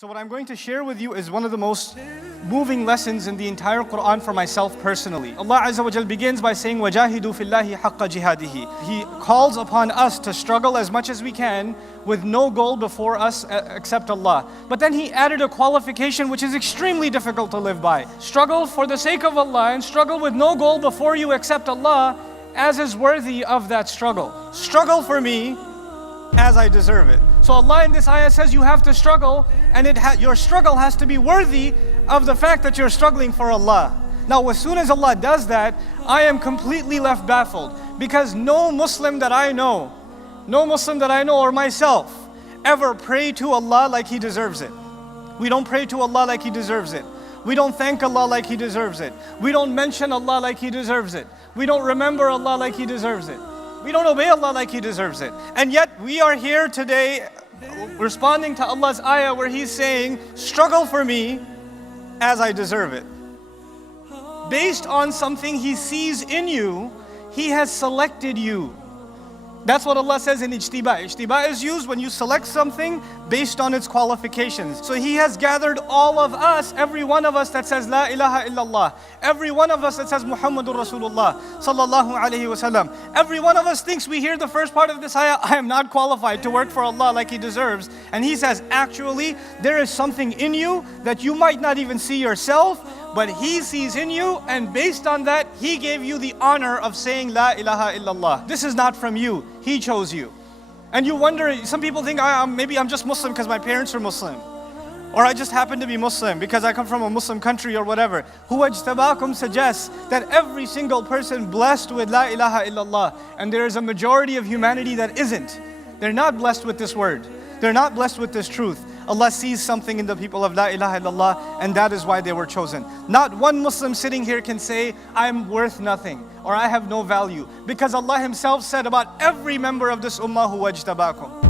So what I'm going to share with you is one of the most moving lessons in the entire Quran for myself personally. Allah Azza wa Jal begins by saying, وَجَاهِدُوا فِي اللَّهِ حَقَّ جِهَادِهِ. He calls upon us to struggle as much as we can with no goal before us except Allah. But then He added a qualification which is extremely difficult to live by. Struggle for the sake of Allah and struggle with no goal before you except Allah as is worthy of that struggle. Struggle for me as I deserve it. So Allah in this ayah says you have to struggle, and your struggle has to be worthy of the fact that you're struggling for Allah. Now as soon as Allah does that, I am completely left baffled, because no Muslim that I know or myself ever pray to Allah like he deserves it. We don't pray to Allah like He deserves it. We don't thank Allah like He deserves it. We don't mention Allah like He deserves it. We don't remember Allah like He deserves it. We don't obey Allah like He deserves it. And yet we are here today responding to Allah's ayah where He's saying, struggle for me as I deserve it. Based on something He sees in you, He has selected you. That's what Allah says in ijtiba. Ijtiba is used when you select something based on its qualifications. So He has gathered all of us, every one of us that says La ilaha illallah, every one of us that says Muhammadur Rasulullah sallallahu alaihi wasallam. Every one of us thinks we hear the first part of this ayah, I am not qualified to work for Allah like He deserves. And He says, actually, there is something in you that you might not even see yourself, but He sees in you, and based on that, He gave you the honor of saying La ilaha illallah. This is not from you, He chose you. And you wonder, some people think, maybe I'm just Muslim because my parents are Muslim. Or I just happen to be Muslim because I come from a Muslim country or whatever. Huwa ijtabakum suggests that every single person blessed with La ilaha illallah, and there is a majority of humanity that isn't. They're not blessed with this word. They're not blessed with this truth. Allah sees something in the people of La ilaha illallah, and that is why they were chosen. Not one Muslim sitting here can say, I'm worth nothing, or I have no value, because Allah Himself said about every member of this ummah, huwa ijtabakum.